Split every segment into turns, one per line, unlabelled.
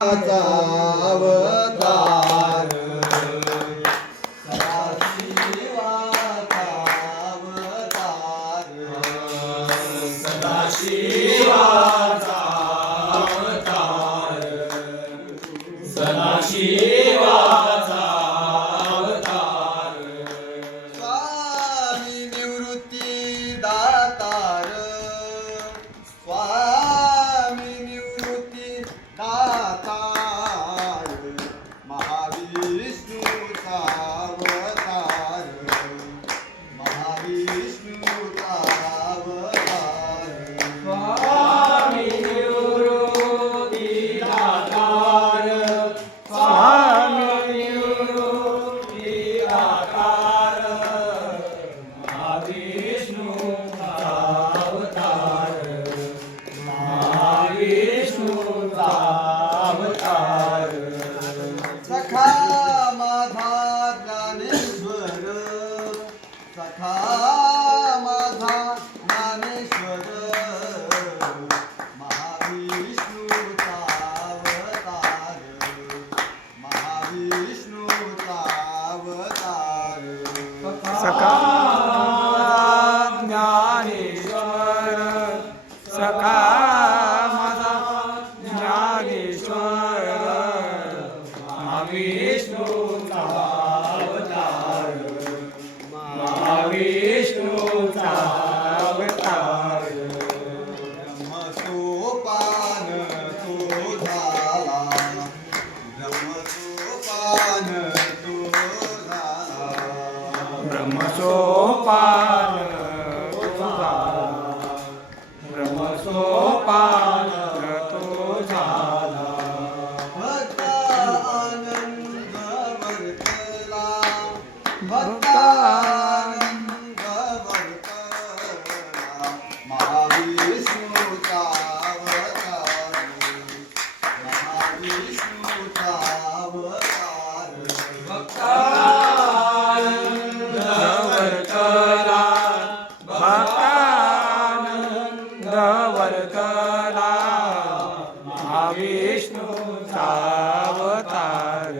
अवतार
सदाशिवाचा अवतार सदाशिवा sacar.
બ્રહ્મ સોપાન બ્રહ્મ સોપાન રતો જા
तावतार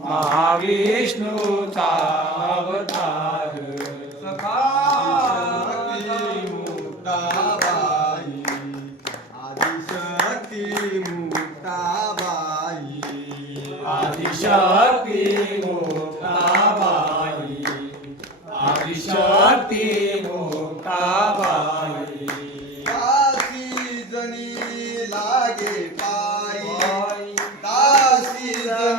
महाविष्णु तावतार
मुक्ताबाई आदिशक्ती मुक्ताबाई
आदिशक्ती मुक्ताबाई आदिशक्ती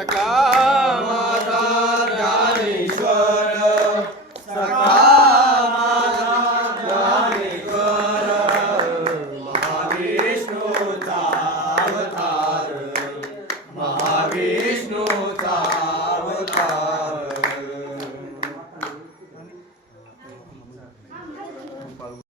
টাকা